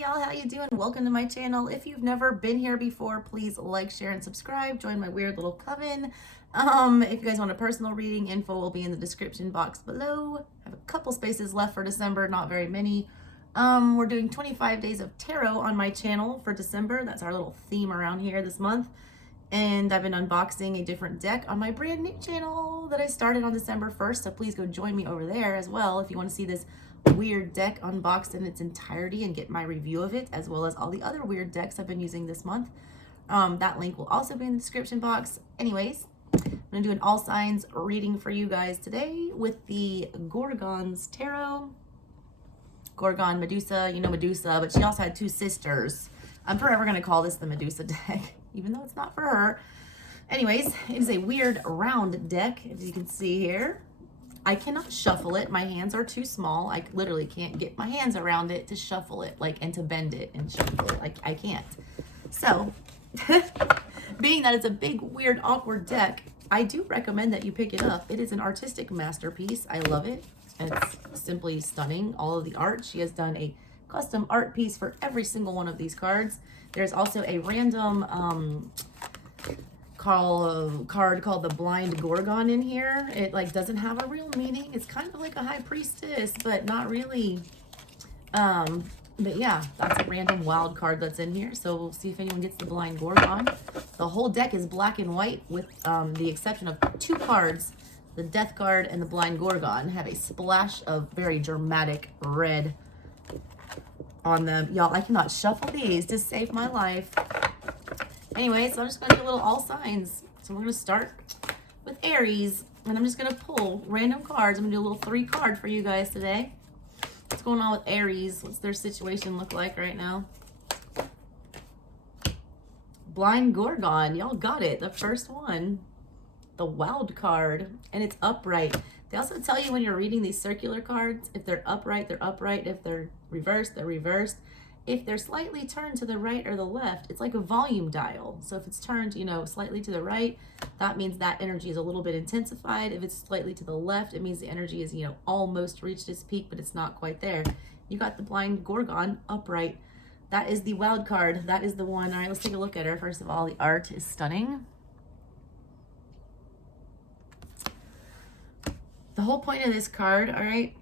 y'all, how you doing? Welcome to my channel. If you've never been here before, please like, share, and subscribe. Join my weird little coven. If you guys want a personal reading, info will be in the description box below. I have a couple spaces left for December, not very many. We're doing 25 days of tarot on my channel for December. That's our little theme around here this month. And I've been unboxing a different deck on my brand new channel that I started on December 1st. So please go join me over there as well if you want to see this weird deck unboxed in its entirety and get my review of it, as well as all the other weird decks I've been using this month. That link will also be in the description box. Anyways, I'm going to do an all signs reading for you guys today with the Gorgons Tarot. Gorgon, Medusa, you know Medusa, but she also had two sisters. I'm forever going to call this the Medusa deck, even though it's not for her. Anyways, it is a weird round deck, as you can see here. I cannot shuffle it. My hands are too small. I literally can't get my hands around it to shuffle it, and to bend it and shuffle it. I can't. So, being that it's a big, weird, awkward deck, I do recommend that you pick it up. It is an artistic masterpiece. I love it. It's simply stunning. All of the art. She has done a custom art piece for every single one of these cards. There's also a random card called the Blind Gorgon in here. It doesn't have a real meaning. It's kind of like a high priestess, but not really. But yeah, that's a random wild card that's in here. So we'll see if anyone gets the Blind Gorgon. The whole deck is black and white with the exception of two cards. The Death card and the Blind Gorgon have a splash of very dramatic red on them. Y'all, I cannot shuffle these to save my life. Anyway, so I'm just going to do a little all signs. So we're going to start with Aries. And I'm just going to pull random cards. I'm going to do a little 3-card for you guys today. What's going on with Aries? What's their situation look like right now? Blind Gorgon. Y'all got it. The first one. The wild card. And it's upright. They also tell you when you're reading these circular cards, if they're upright, they're upright. If they're reversed, they're reversed. If they're slightly turned to the right or the left, it's like a volume dial. So if it's turned, slightly to the right, that means that energy is a little bit intensified. If it's slightly to the left, it means the energy is, almost reached its peak, but it's not quite there. You got the Blind Gorgon upright. That is the wild card. That is the one. All right, let's take a look at her. First of all, the art is stunning. The whole point of this card, all right,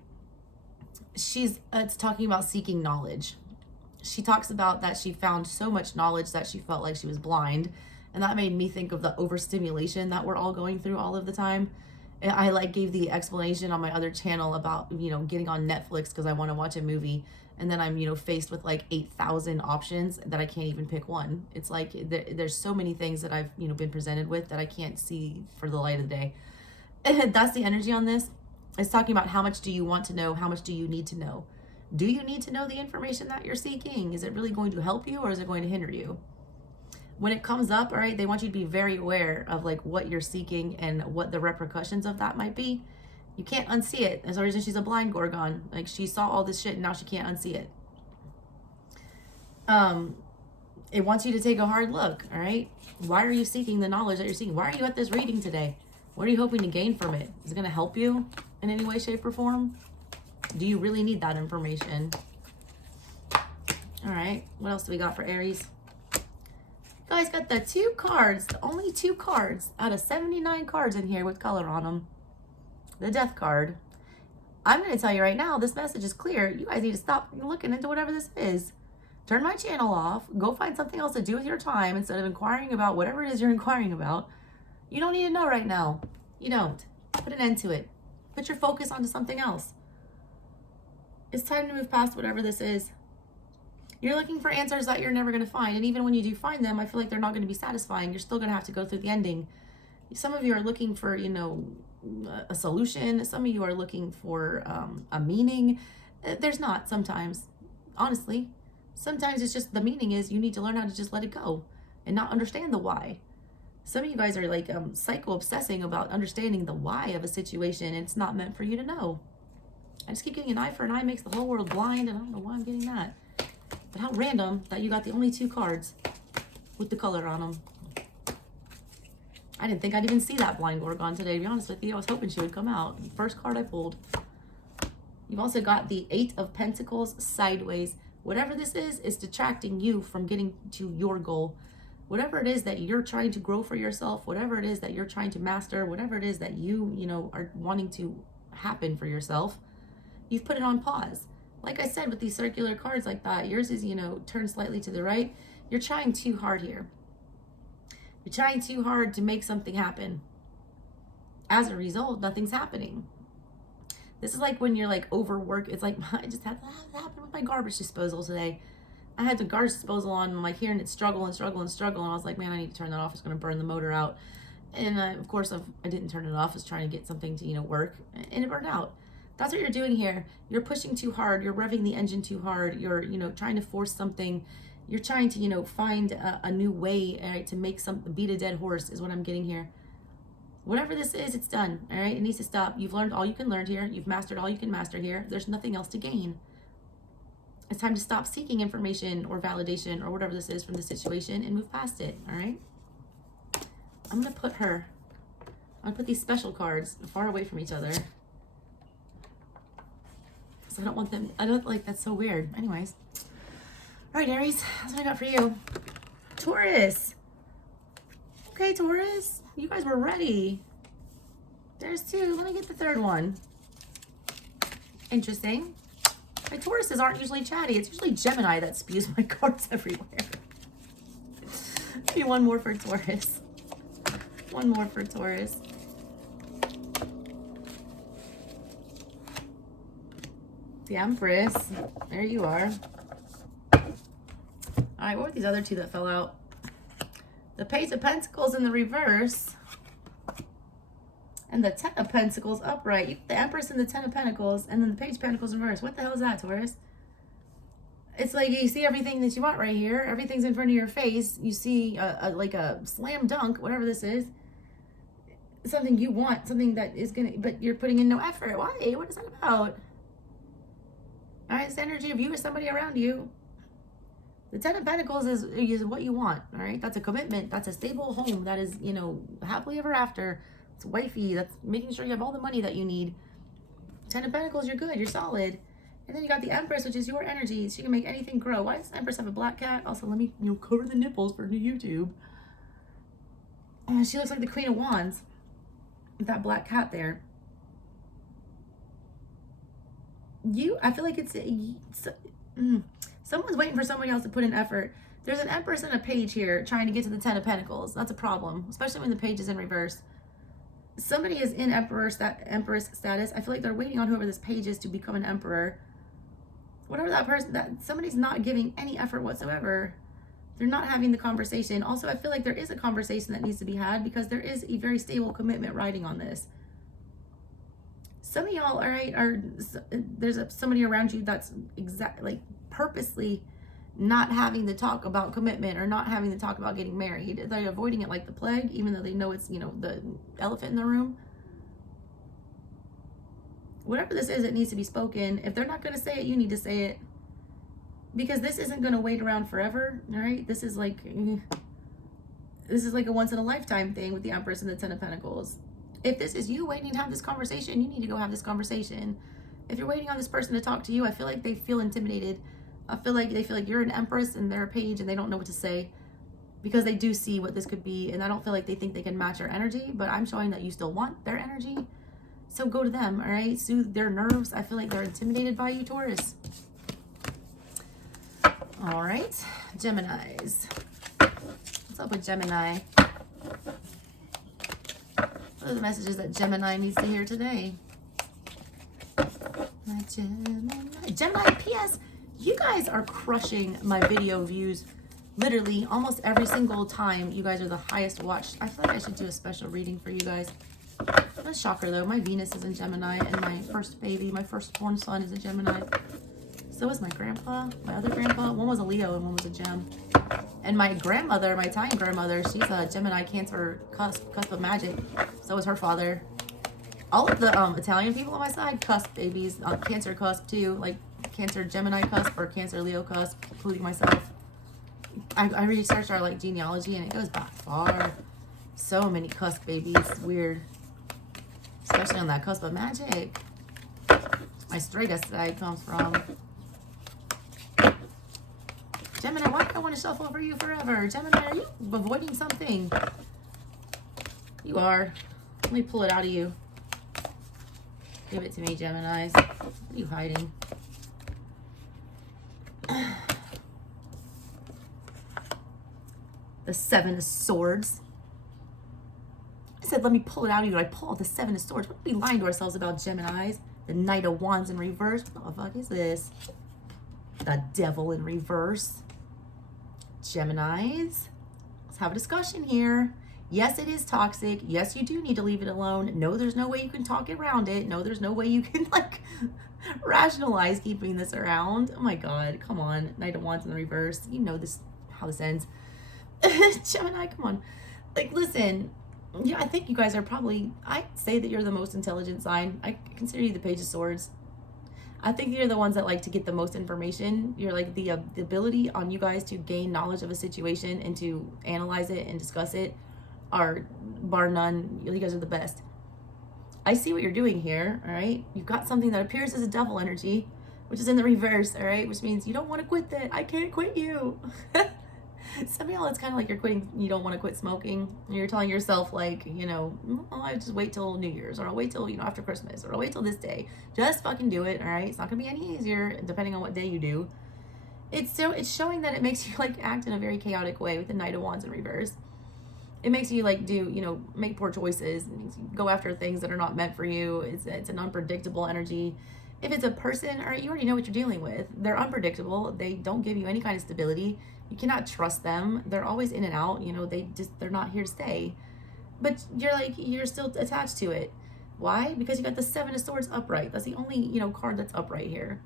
it's talking about seeking knowledge. She talks about that she found so much knowledge that she felt like she was blind. And that made me think of the overstimulation that we're all going through all of the time. And I gave the explanation on my other channel about, getting on Netflix because I want to watch a movie. And then I'm, faced with 8,000 options that I can't even pick one. It's like there's so many things that I've, been presented with that I can't see for the light of the day. And that's the energy on this. It's talking about how much do you want to know? How much do you need to know? Do you need to know the information that you're seeking? Is it really going to help you or is it going to hinder you? When it comes up, all right, they want you to be very aware of what you're seeking and what the repercussions of that might be. You can't unsee it. There's a reason she's a Blind Gorgon. She saw all this shit and now she can't unsee it. It wants you to take a hard look, all right? Why are you seeking the knowledge that you're seeking? Why are you at this reading today? What are you hoping to gain from it? Is it going to help you in any way, shape, or form? Do you really need that information? All right, what else do we got for Aries? Guys, got the 2 cards, the only 2 cards out of 79 cards in here with color on them. The Death card. I'm going to tell you right now, this message is clear. You guys need to stop looking into whatever this is. Turn my channel off. Go find something else to do with your time instead of inquiring about whatever it is you're inquiring about. You don't need to know right now. You don't. Put an end to it. Put your focus onto something else. It's time to move past whatever this is. You're looking for answers that you're never going to find. And even when you do find them, I feel like they're not going to be satisfying. You're still going to have to go through the ending. Some of you are looking for, a solution. Some of you are looking for a meaning. There's not sometimes. Honestly. Sometimes it's just the meaning is you need to learn how to just let it go and not understand the why. Some of you guys are psycho-obsessing about understanding the why of a situation. And it's not meant for you to know. I just keep getting an eye for an eye makes the whole world blind, and I don't know why I'm getting that. But how random that you got the only 2 cards with the color on them. I didn't think I'd even see that Blind Gorgon today, to be honest with you. I was hoping she would come out. First card I pulled. You've also got the 8 of Pentacles sideways Whatever this is detracting you from getting to your goal. Whatever it is that you're trying to grow for yourself, whatever it is that you're trying to master, whatever it is that you know, are wanting to happen for yourself, you've put it on pause. Like I said, with these circular cards like that, yours is, you know, turned slightly to the right. You're trying too hard here. You're trying too hard to make something happen. As a result, nothing's happening. This is like when you're like overworked. It's like, I just had that happen with my garbage disposal today. I had the garbage disposal on, and I'm like hearing it struggle and struggle and struggle. And I was like, man, I need to turn that off. It's going to burn the motor out. And of course, I didn't turn it off. I was trying to get something to, you know, work, and it burned out. That's what you're doing here. You're pushing too hard. You're revving the engine too hard. You're, you know, trying to force something. You're trying to, you know, find a new way, all right, to make something, beat a dead horse is what I'm getting here. Whatever this is, it's done, all right? It needs to stop. You've learned all you can learn here. You've mastered all you can master here. There's nothing else to gain. It's time to stop seeking information or validation or whatever this is from the situation and move past it, all right? I'm going to put these special cards far away from each other. So I don't want them, I don't like, that's so weird. Anyways. All right, Aries, that's what I got for you. Taurus. Okay, Taurus, you guys were ready. There's two. Let me get the third one. Interesting. My Tauruses aren't usually chatty. It's usually Gemini that spews my cards everywhere. Maybe one more for Taurus. One more for Taurus. The Empress. There you are. All right, what were these other two that fell out? The Page of Pentacles in the reverse. And the Ten of Pentacles upright. The Empress and the Ten of Pentacles. And then the Page of Pentacles in reverse. What the hell is that, Taurus? It's like you see everything that you want right here. Everything's in front of your face. You see like a slam dunk, whatever this is. Something you want. Something that is going to... But you're putting in no effort. Why? What is that about? All right, it's the energy of you or somebody around you. The Ten of Pentacles is what you want, all right? That's a commitment. That's a stable home. That is, you know, happily ever after. It's wifey. That's making sure you have all the money that you need. Ten of Pentacles, you're good. You're solid. And then you got the Empress, which is your energy. She can make anything grow. Why does the Empress have a black cat? Also, let me, you know, cover the nipples for YouTube. She looks like the Queen of Wands with that black cat there. I feel like it's someone's waiting for somebody else to put in effort. There's an Empress and a Page here trying to get to the Ten of Pentacles. That's a problem, especially when the Page is in reverse. Somebody is in Empress status. I feel like they're waiting on whoever this Page is to become an Emperor. Whatever that person, that somebody's not giving any effort whatsoever. They're not having the conversation. Also, I feel like there is a conversation that needs to be had because there is a very stable commitment riding on this. Some of y'all, all right, there's somebody around you that's like purposely not having to talk about commitment or not having to talk about getting married. They're avoiding it like the plague, even though they know it's, you know, the elephant in the room. Whatever this is, it needs to be spoken. If they're not going to say it, you need to say it. Because this isn't going to wait around forever, all right? This is like a once in a lifetime thing with the Empress and the Ten of Pentacles. If this is you waiting to have this conversation, you need to go have this conversation. If you're waiting on this person to talk to you, I feel like they feel intimidated. I feel like they feel like you're an Empress and they're a Page and they don't know what to say because they do see what this could be. And I don't feel like they think they can match your energy, but I'm showing that you still want their energy. So go to them, all right? Soothe their nerves. I feel like they're intimidated by you, Taurus. All right, Geminis. What's up with Gemini? What are the messages that Gemini needs to hear today? My Gemini, P.S. You guys are crushing my video views. Literally, almost every single time, you guys are the highest watched. I feel like I should do a special reading for you guys. No shocker, though. My Venus is in Gemini, and my first baby, my firstborn son, is a Gemini. So is my grandpa, my other grandpa. One was a Leo and one was a Gem. And my grandmother, my Italian grandmother, she's a Gemini, Cancer, cusp of magic. So is her father. All of the Italian people on my side, cusp babies, Cancer cusp too, like Cancer Gemini cusp or Cancer Leo cusp, including myself. I researched our like genealogy and it goes back far. So many cusp babies, weird. Especially on that cusp of magic. My Strega side comes from. Gemini, why do I want to shuffle for you forever? Gemini, are you avoiding something? You are. Let me pull it out of you. Give it to me, Geminis. What are you hiding? The Seven of Swords. I said, let me pull it out of you. I pull out the Seven of Swords. What are we lying to ourselves about, Geminis? The Knight of Wands in reverse. What the fuck is this? The Devil in reverse. Geminis, let's have a discussion here. Yes, it is toxic. Yes, you do need to leave it alone. No, there's no way you can talk around it. No, there's no way you can like rationalize keeping this around. Oh my God, come on. Knight of Wands in the reverse. You know this, how this ends. Gemini, come on. Like, listen, yeah, I think you guys are probably, I say that you're the most intelligent sign. I consider you the Page of Swords. I think you're the ones that like to get the most information. You're like the ability on you guys to gain knowledge of a situation and to analyze it and discuss it are bar none. You guys are the best. I see what you're doing here, all right? You've got something that appears as a devil energy, which is in the reverse, all right? Which means you don't want to quit that. I can't quit you. Some of y'all, it's kind of like you're quitting, you don't want to quit smoking. You're telling yourself like, you know, oh, I just wait till New Year's, or I'll wait till, you know, after Christmas, or I'll wait till this day. Just fucking do it, all right? It's not gonna be any easier depending on what day you do. It's showing that it makes you like act in a very chaotic way with the Knight of Wands in reverse. It makes you like do, you know, make poor choices, go after things that are not meant for you. It's an unpredictable energy. If it's a person, all right, you already know what you're dealing with. They're unpredictable. They don't give you any kind of stability. You cannot trust them. They're always in and out. You know, they're not here to stay. But you're still attached to it. Why? Because you got the Seven of Swords upright. That's the only, you know, card that's upright here.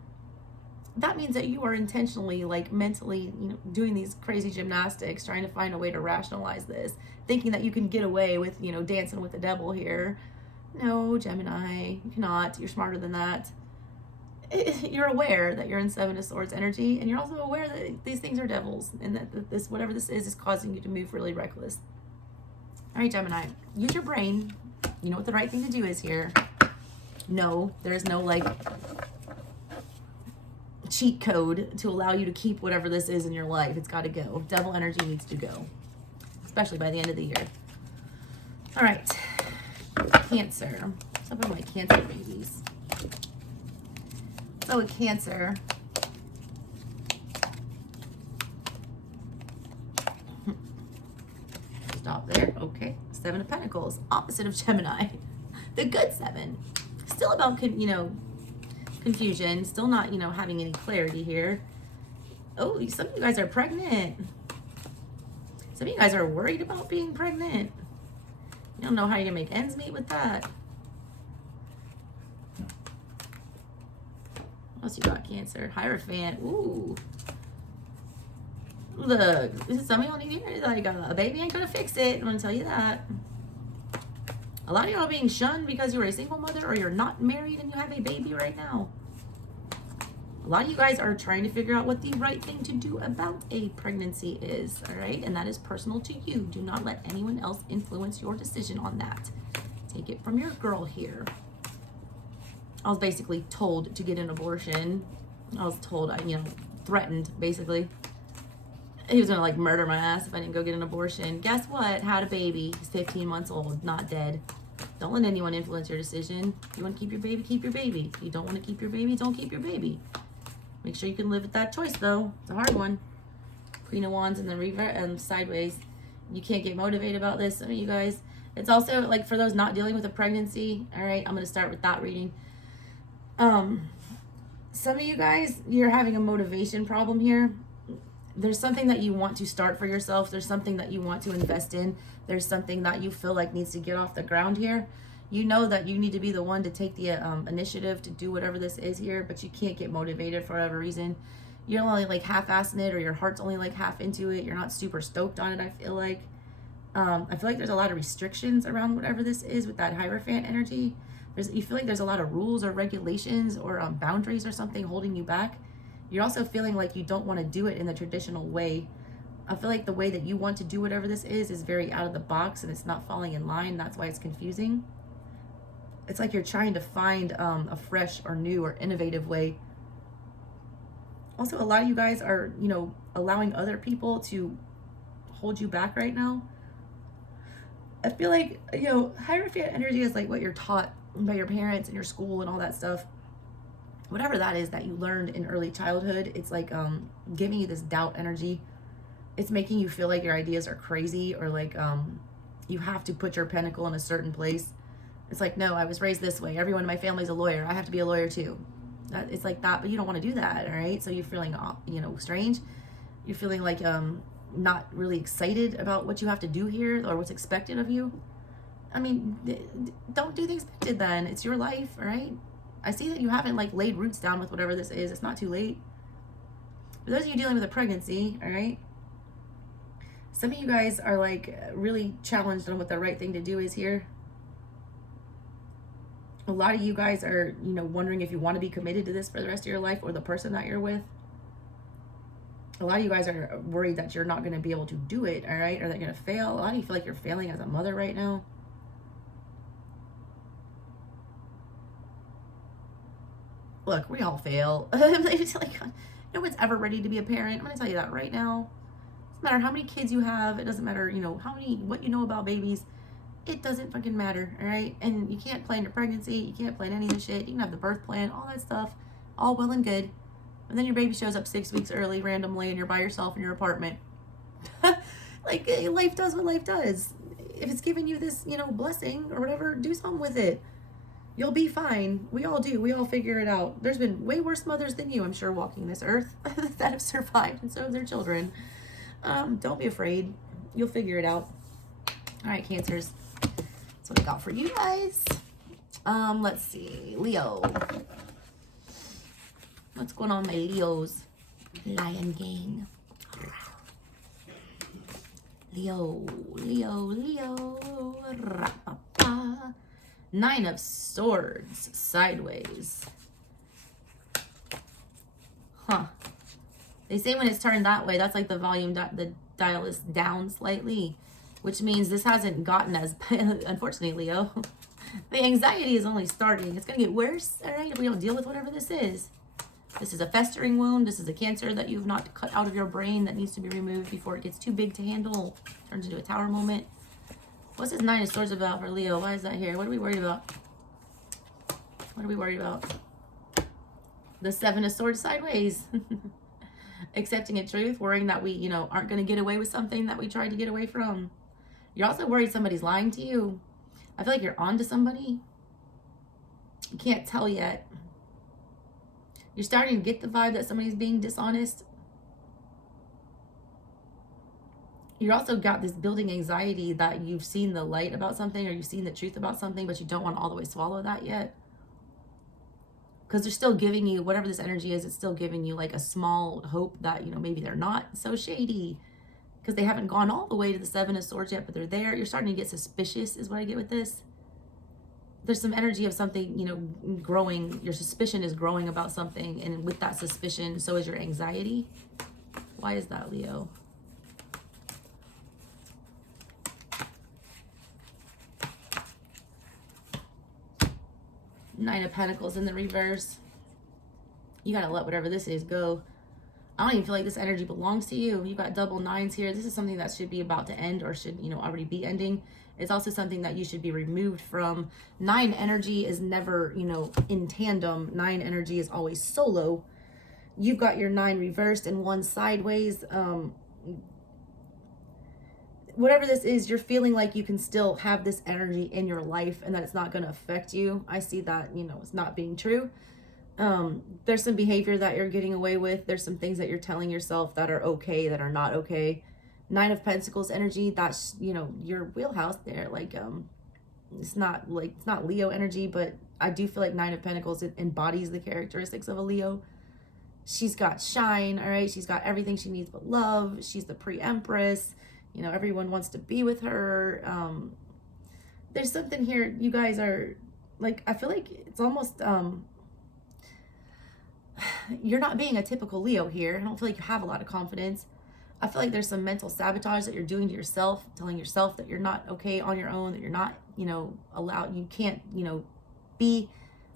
That means that you are intentionally, like, mentally, you know, doing these crazy gymnastics, trying to find a way to rationalize this, thinking that you can get away with, you know, dancing with the devil here. No, Gemini, you cannot. You're smarter than that. You're aware that you're in Seven of Swords energy, and you're also aware that these things are devils, and that this, whatever this is causing you to move really reckless. All right, Gemini, use your brain. You know what the right thing to do is here. No, there's no like cheat code to allow you to keep whatever this is in your life. It's got to go. Devil energy needs to go, especially by the end of the year. All right, Cancer. What's up with my Cancer babies? So with Cancer, stop there. Okay, Seven of Pentacles, opposite of Gemini. The good seven. Still about, you know, confusion. Still not, you know, having any clarity here. Oh, some of you guys are pregnant. Some of you guys are worried about being pregnant. You don't know how you're gonna make ends meet with that. What else you got, Cancer? Hierophant. Ooh. Look, some of y'all need to hear like a baby ain't gonna fix it. I'm gonna tell you that. A lot of y'all are being shunned because you're a single mother or you're not married and you have a baby right now. A lot of you guys are trying to figure out what the right thing to do about a pregnancy is, all right? And that is personal to you. Do not let anyone else influence your decision on that. Take it from your girl here. I was basically told to get an abortion. I was told, you know, threatened, basically. He was gonna like murder my ass if I didn't go get an abortion. Guess what? Had a baby. He's 15 months old, not dead. Don't let anyone influence your decision. If you want to keep your baby, keep your baby. If you don't want to keep your baby, don't keep your baby. Make sure you can live with that choice, though. It's a hard one. Queen of Wands and then sideways. You can't get motivated about this. Some of you guys. It's also like for those not dealing with a pregnancy. All right, I'm gonna start with that reading. Some of you guys, you're having a motivation problem here. There's something that you want to start for yourself. There's something that you want to invest in. There's something that you feel like needs to get off the ground here. You know that you need to be the one to take the initiative to do whatever this is here, but you can't get motivated for whatever reason. You're only like half-assing it, or your heart's only like half into it. You're not super stoked on it, I feel like. I feel like there's a lot of restrictions around whatever this is with that Hierophant energy. You feel like there's a lot of rules or regulations or boundaries or something holding you back. You're also feeling like you don't want to do it in the traditional way. I feel like the way that you want to do whatever this is very out of the box and it's not falling in line. That's why it's confusing. It's like you're trying to find a fresh or new or innovative way Also, a lot of you guys are, you know, allowing other people to hold you back right now. I feel like, you know, Hierophant energy is like what you're taught by your parents and your school and all that stuff. Whatever that is that you learned in early childhood, it's like giving you this doubt energy. It's making you feel like your ideas are crazy, or like you have to put your pinnacle in a certain place. It's like, no, I was raised this way. Everyone in my family's a lawyer. I have to be a lawyer too. It's like that, but you don't want to do that, all right? So you're feeling, you know, strange. You're feeling like not really excited about what you have to do here or what's expected of you. I mean, don't do the expected then. It's your life, all right? I see that you haven't like laid roots down with whatever this is. It's not too late. For those of you dealing with a pregnancy, all right? Some of you guys are like really challenged on what the right thing to do is here. A lot of you guys are, you know, wondering if you want to be committed to this for the rest of your life or the person that you're with. A lot of you guys are worried that you're not going to be able to do it, all right? Or that you're going to fail. A lot of you feel like you're failing as a mother right now. Look, we all fail. It's like, no one's ever ready to be a parent. I'm going to tell you that right now. It doesn't matter how many kids you have. It doesn't matter, you know, what you know about babies. It doesn't fucking matter, all right? And you can't plan your pregnancy. You can't plan any of the shit. You can have the birth plan, all that stuff, all well and good. And then your baby shows up 6 weeks early randomly and you're by yourself in your apartment. Like, life does what life does. If it's giving you this, you know, blessing or whatever, do something with it. You'll be fine. We all do. We all figure it out. There's been way worse mothers than you, I'm sure, walking this earth that have survived, and so have their children. Don't be afraid. You'll figure it out. All right, Cancers. That's what I got for you guys. Let's see. Leo. What's going on, my Leos? Lion gang. Leo. Ra-pa-pa. 9 of Swords. Sideways. Huh. They say when it's turned that way, that's like the volume, the dial is down slightly, which means this hasn't gotten as, unfortunately, Leo, the anxiety is only starting. It's going to get worse, all right, if we don't deal with whatever this is. This is a festering wound. This is a cancer that you've not cut out of your brain that needs to be removed before it gets too big to handle. Turns into a tower moment. What's this 9 of Swords about for Leo? Why is that here? What are we worried about? What are we worried about? The 7 of Swords sideways. Accepting a truth, worrying that we, you know, aren't going to get away with something that we tried to get away from. You're also worried somebody's lying to you. I feel like you're on to somebody. You can't tell yet. You're starting to get the vibe that somebody's being dishonest. You also got this building anxiety that you've seen the light about something, or you've seen the truth about something, but you don't want to all the way swallow that yet. Because they're still giving you, whatever this energy is, it's still giving you like a small hope that, you know, maybe they're not so shady. Because they haven't gone all the way to the 7 of Swords yet, but they're there. You're starting to get suspicious is what I get with this. There's some energy of something, you know, growing. Your suspicion is growing about something. And with that suspicion, so is your anxiety. Why is that, Leo? Nine of Pentacles in the reverse. You gotta let whatever this is go. I don't even feel like this energy belongs to you. You got double 9s here. This is something that should be about to end, or should, you know, already be ending. It's also something that you should be removed from. 9 energy is never, you know, in tandem. 9 energy is always solo. You've got your 9 reversed and 1 sideways. Whatever this is, you're feeling like you can still have this energy in your life and that it's not going to affect you. I see that, you know, it's not being true. There's some behavior that you're getting away with. There's some things that you're telling yourself that are okay, that are not okay. 9 of Pentacles energy, that's, you know, your wheelhouse there. Like, it's not Leo energy, but I do feel like 9 of Pentacles, it embodies the characteristics of a Leo. She's got shine, all right? She's got everything she needs but love. She's the pre-empress. You know, everyone wants to be with her. There's something here. You guys are, like, I feel like it's almost, you're not being a typical Leo here. I don't feel like you have a lot of confidence. I feel like there's some mental sabotage that you're doing to yourself, telling yourself that you're not okay on your own, that you're not, you know, allowed, you can't, you know, be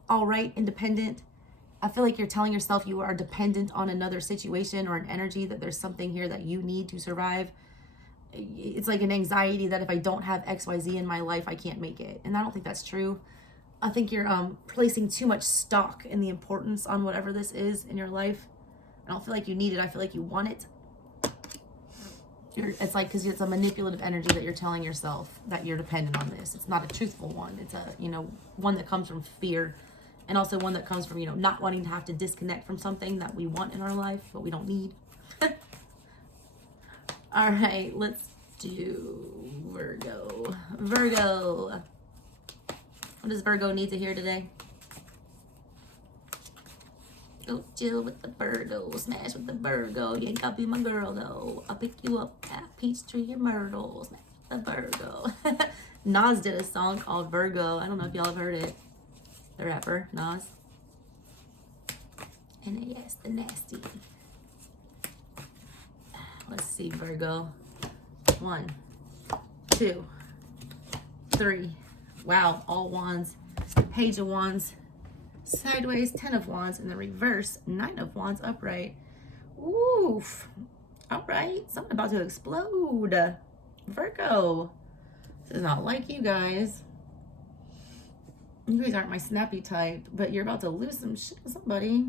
all right, independent. I feel like you're telling yourself you are dependent on another situation or an energy, that there's something here that you need to survive. It's like an anxiety that if I don't have XYZ in my life, I can't make it. And I don't think that's true. I think you're placing too much stock in the importance on whatever this is in your life. I don't feel like you need it. I feel like you want it. It's like, because it's a manipulative energy that you're telling yourself that you're dependent on this. It's not a truthful one. It's a, you know, one that comes from fear, and also one that comes from, you know, not wanting to have to disconnect from something that we want in our life, but we don't need. All right, let's do Virgo. Virgo. What does Virgo need to hear today? Go chill with the Virgo, smash with the Virgo. You ain't gotta be my girl though. I'll pick you up at Peachtree and Myrtle. Smash with the Virgo. Nas did a song called Virgo. I don't know if y'all have heard it. The rapper, Nas. N-A-S, the nasty. Let's see, Virgo. 1, 2, 3. Wow, all wands. Page of wands. Sideways, 10 of wands. In the reverse, 9 of wands upright. Oof. All right, something about to explode. Virgo. This is not like you guys. You guys aren't my snappy type, but you're about to lose some shit with somebody.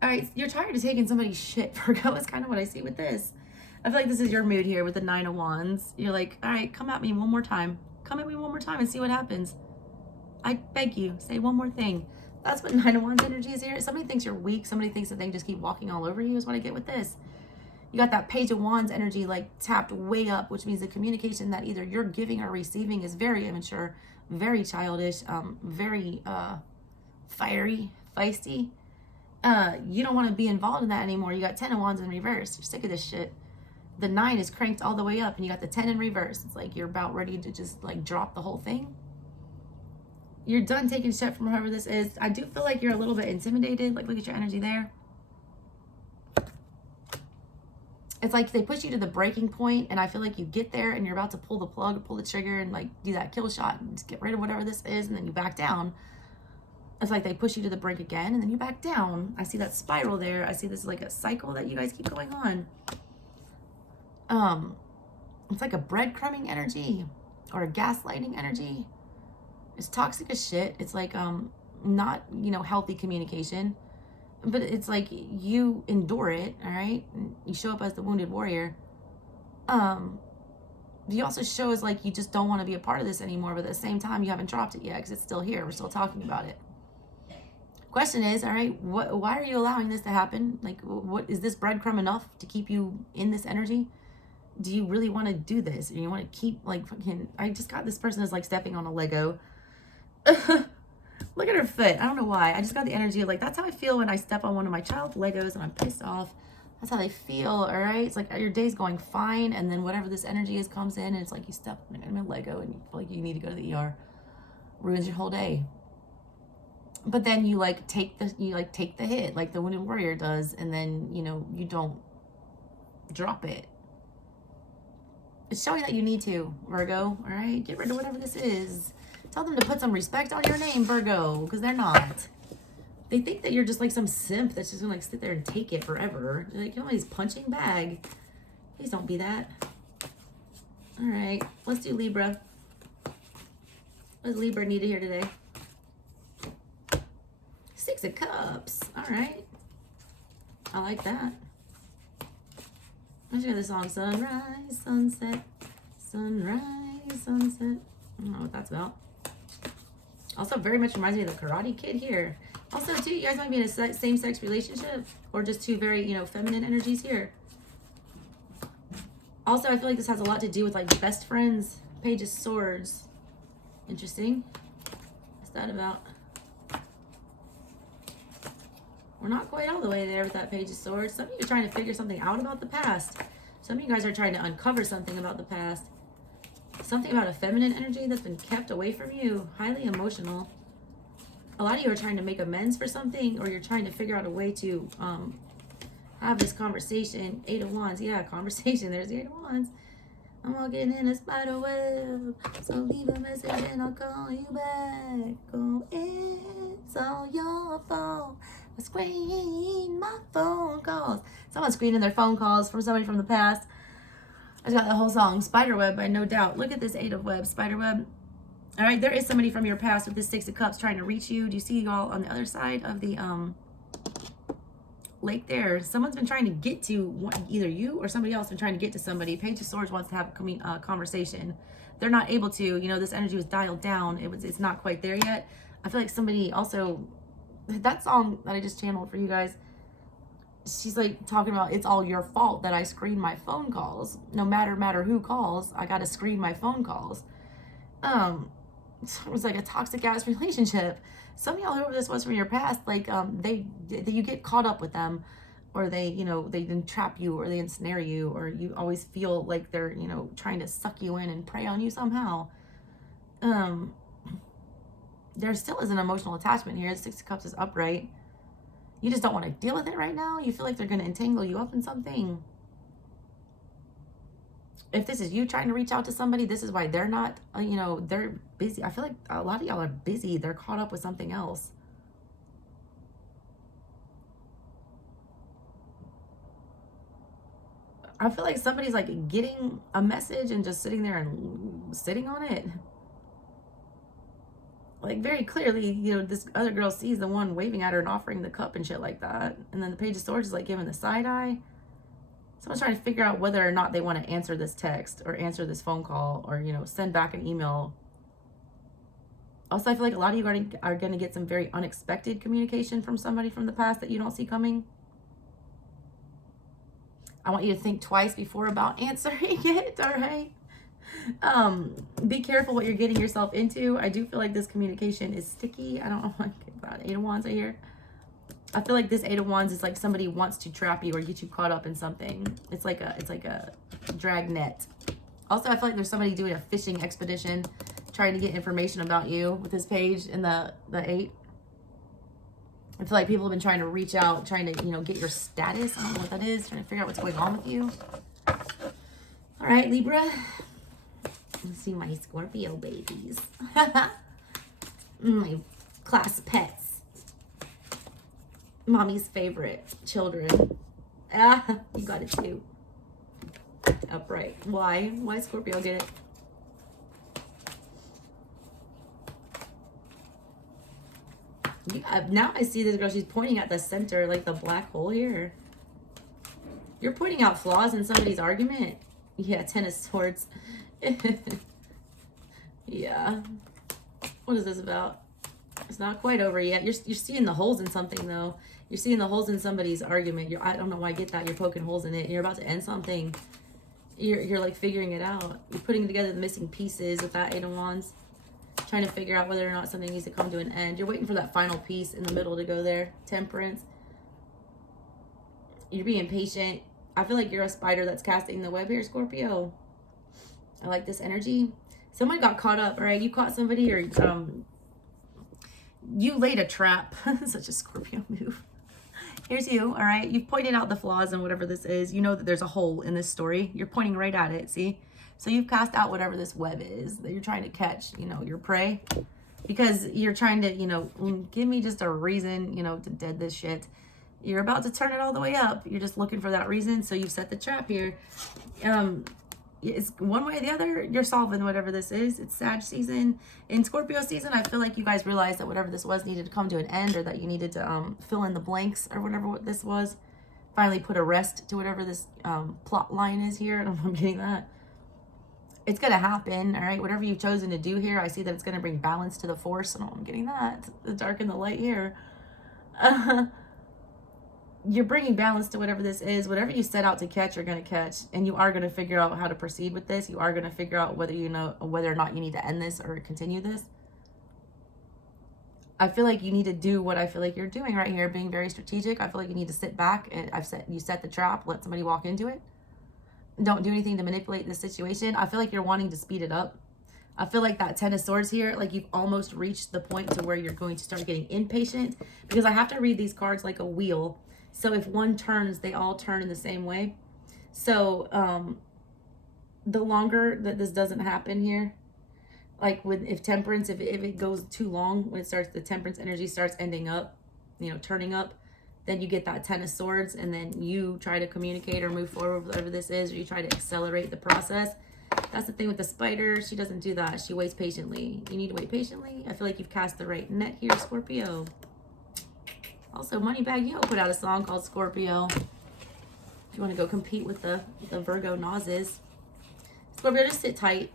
All right, you're tired of taking somebody's shit, Virgo. Is kind of what I see with this. I feel like this is your mood here with the 9 of wands. You're like, all right, come at me one more time. Come at me one more time and see what happens. I beg you, say one more thing. That's what 9 of wands energy is here. Somebody thinks you're weak. Somebody thinks that they just keep walking all over you is what I get with this. You got that page of wands energy like tapped way up, which means the communication that either you're giving or receiving is very immature, very childish, very fiery, feisty. You don't want to be involved in that anymore. You got 10 of wands in reverse. You're sick of this shit. The 9 is cranked all the way up, and you got the 10 in reverse. It's like you're about ready to just like drop the whole thing. You're done taking shit from whoever this is. I do feel like you're a little bit intimidated. Like, look at your energy there. It's like they push you to the breaking point, and I feel like you get there and you're about to pull the plug or pull the trigger and like do that kill shot and just get rid of whatever this is, and then you back down. It's like they push you to the brink again, and then you back down. I see that spiral there. I see this like a cycle that you guys keep going on. It's like a breadcrumbing energy or a gaslighting energy. It's toxic as shit. It's like not, you know, healthy communication, but it's like you endure it, all right? You show up as the wounded warrior. You also show as like you just don't want to be a part of this anymore, but at the same time you haven't dropped it yet because it's still here. We're still talking about it. Question is, all right, why are you allowing this to happen? Like, what is this breadcrumb enough to keep you in this energy? Do you really want to do this? Or you want to keep like fucking, I just got this person is like stepping on a Lego. Look at her foot. I don't know why. I just got the energy of like, that's how I feel when I step on one of my child Legos and I'm pissed off. That's how they feel, all right? It's like your day's going fine, and then whatever this energy is comes in, and it's like you step in a Lego and you feel like you need to go to the ER. Ruins your whole day. But then you like take the hit like the wounded warrior does, and then, you know, you don't drop it. It's showing that you need to, Virgo, all right? Get rid of whatever this is. Tell them to put some respect on your name, Virgo, because they're not. They think that you're just like some simp that's just gonna like sit there and take it forever. They're like, you know, he's punching bag. Please don't be that. All right, let's do Libra. What does Libra need to hear today? 6 of Cups. All right. I like that. Let's hear the song Sunrise, Sunset, Sunrise, Sunset. I don't know what that's about. Also very much reminds me of the Karate Kid here. Also, too, you guys might be in a same-sex relationship or just two very, you know, feminine energies here. Also, I feel like this has a lot to do with, like, best friends. Page of Swords. Interesting. What's that about? We're not quite all the way there with that Page of Swords. Some of you are trying to figure something out about the past. Some of you guys are trying to uncover something about the past. Something about a feminine energy that's been kept away from you. Highly emotional. A lot of you are trying to make amends for something, or you're trying to figure out a way to have this conversation. 8 of Wands. Yeah, conversation. There's the 8 of Wands. I'm walking in a spider web, so leave a message and I'll call you back. Go inside. all your fault. I screen my phone calls. Someone's screening their phone calls from somebody from the past. I just got the whole song. Spiderweb by No Doubt. Look at this 8 of Webs. Spiderweb. All right, there is somebody from your past with this 6 of Cups trying to reach you. Do you see y'all on the other side of the lake there? Someone's been trying to get to either you or somebody else been trying to get to somebody. Page of Swords wants to have a conversation. They're not able to. You know, this energy was dialed down. It's not quite there yet. I feel like somebody also, that song that I just channeled for you guys, she's like talking about it's all your fault that I screen my phone calls. No matter who calls, I got to screen my phone calls. It was like a toxic ass relationship. Some of y'all, whoever this was from your past, like you get caught up with them, or they entrap you, or they ensnare you, or you always feel like they're trying to suck you in and prey on you somehow. There still is an emotional attachment here. The 6 of Cups is upright. You just don't want to deal with it right now. You feel like they're going to entangle you up in something. If this is you trying to reach out to somebody, this is why they're not, they're busy. I feel like a lot of y'all are busy. They're caught up with something else. I feel like somebody's like getting a message and just sitting there and sitting on it. Like very clearly, this other girl sees the one waving at her and offering the cup and shit like that. And then the Page of Swords is like giving the side eye. Someone's trying to figure out whether or not they want to answer this text or answer this phone call or, send back an email. Also, I feel like a lot of you are going to get some very unexpected communication from somebody from the past that you don't see coming. I want you to think twice before about answering it, all right? Be careful what you're getting yourself into. I do feel like this communication is sticky. I don't know about 8 of Wands right here. I feel like this 8 of Wands is like somebody wants to trap you or get you caught up in something. It's like a drag net. Also, I feel like there's somebody doing a fishing expedition trying to get information about you with this page in the 8. I feel like people have been trying to reach out, trying to, get your status. I don't know what that is. Trying to figure out what's going on with you. All right, Libra. Let's see my Scorpio babies. My class pets. Mommy's favorite children. Ah, you got it too. Upright. Why? Why Scorpio get it? Yeah, now I see this girl. She's pointing at the center, like the black hole here. You're pointing out flaws in somebody's argument. Yeah, 10 of Swords. Yeah. What is this about? It's not quite over yet. You're seeing the holes in something, though. You're seeing the holes in somebody's argument. I don't know why I get that. You're poking holes in it. You're about to end something. You're like figuring it out. You're putting together the missing pieces with that 8 of Wands. Trying to figure out whether or not something needs to come to an end. You're waiting for that final piece in the middle to go there. Temperance. You're being patient. I feel like you're a spider that's casting the web here, Scorpio. I like this energy. Someone got caught up, right? You caught somebody, or you laid a trap. Such a Scorpio move. Here's you, all right? You've pointed out the flaws in whatever this is. You know that there's a hole in this story. You're pointing right at it, see? So you've cast out whatever this web is that you're trying to catch, your prey. Because you're trying to, give me just a reason, to dead this shit. You're about to turn it all the way up. You're just looking for that reason. So you've set the trap here. It's one way or the other, you're solving whatever this is. It's Sag season. In Scorpio season, I feel like you guys realized that whatever this was needed to come to an end, or that you needed to fill in the blanks or whatever what this was. Finally put a rest to whatever this plot line is here. I don't know if I'm getting that. It's going to happen, all right? Whatever you've chosen to do here, I see that it's going to bring balance to the force. I don't know if I'm getting that. The dark and the light here. You're bringing balance to whatever this is. Whatever you set out to catch, you're going to catch. And you are going to figure out how to proceed with this. You are going to figure out whether whether or not you need to end this or continue this. I feel like you need to do what I feel like you're doing right here, being very strategic. I feel like you need to sit back, and you set the trap, let somebody walk into it. Don't do anything to manipulate this situation. I feel like you're wanting to speed it up. I feel like that 10 of Swords here, like you've almost reached the point to where you're going to start getting impatient, because I have to read these cards like a wheel. So if one turns, they all turn in the same way. So the longer that this doesn't happen here, Like if temperance, if it goes too long, when it starts, the temperance energy starts ending up, you know, turning up, then you get that 10 of swords, and then you try to communicate or move forward with whatever this is, or you try to accelerate the process. That's the thing with the spider. She doesn't do that. She waits patiently. You need to wait patiently. I feel like you've cast the right net here, Scorpio. Also, Moneybag Yo put out a song called Scorpio. If you want to go compete with the Virgo Nazes. Scorpio, just sit tight.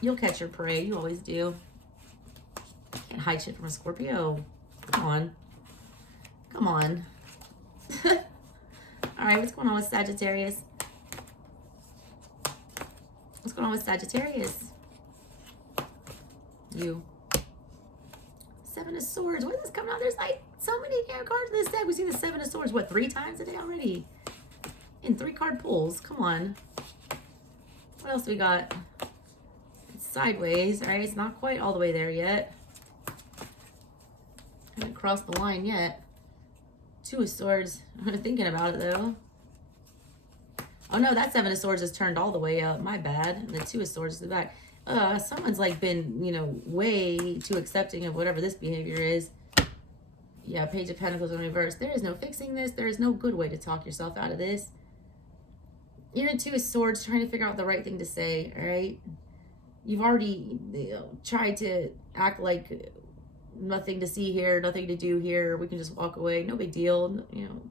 You'll catch your prey. You always do. Can't hide shit from a Scorpio. Come on. Come on. All right, what's going on with Sagittarius? What's going on with Sagittarius? You. Seven of Swords. What is this coming out? There's like so many cards in this deck. We see the Seven of Swords, what, 3 times a day already? In 3 card pulls. Come on. What else do we got? It's sideways. All right, it's not quite all the way there yet. Haven't crossed the line yet. 2 of Swords. I'm thinking about it though. Oh no, that 7 of Swords is turned all the way up. My bad. And the 2 of Swords is the back. Someone's like been, you know, way too accepting of whatever this behavior is. Yeah, Page of Pentacles in reverse. There is no fixing this. There is no good way to talk yourself out of this. You're in 2 of Swords trying to figure out the right thing to say, all right? You've already, you know, tried to act like nothing to see here, nothing to do here. We can just walk away. No big deal. You know,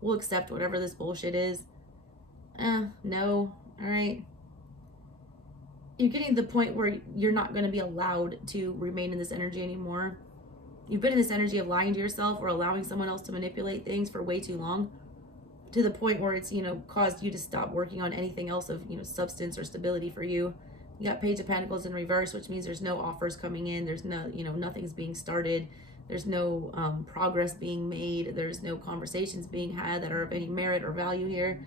we'll accept whatever this bullshit is. No. All right. You're getting to the point where you're not going to be allowed to remain in this energy anymore. You've been in this energy of lying to yourself or allowing someone else to manipulate things for way too long, to the point where it's, you know, caused you to stop working on anything else of, you know, substance or stability for you. You got Page of Pentacles in reverse, which means there's no offers coming in. There's no, you know, nothing's being started. There's no progress being made. There's no conversations being had that are of any merit or value here.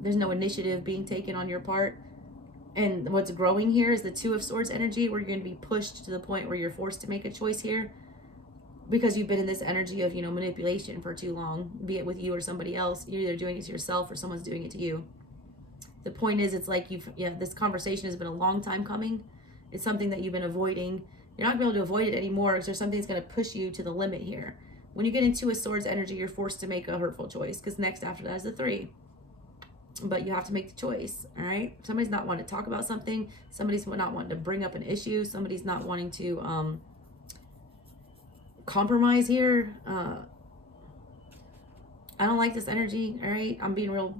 There's no initiative being taken on your part. And what's growing here is the 2 of Swords energy, where you're going to be pushed to the point where you're forced to make a choice here, because you've been in this energy of, you know, manipulation for too long, be it with you or somebody else. You're either doing it to yourself or someone's doing it to you. The point is, it's like this conversation has been a long time coming. It's something that you've been avoiding. You're not going to be able to avoid it anymore, because there's something that's going to push you to the limit here. When you get into a Swords energy, you're forced to make a hurtful choice, because next after that is the 3. But you have to make the choice, all right? Somebody's not wanting to talk about something. Somebody's not wanting to bring up an issue. Somebody's not wanting to compromise here. I don't like this energy, all right? I'm being real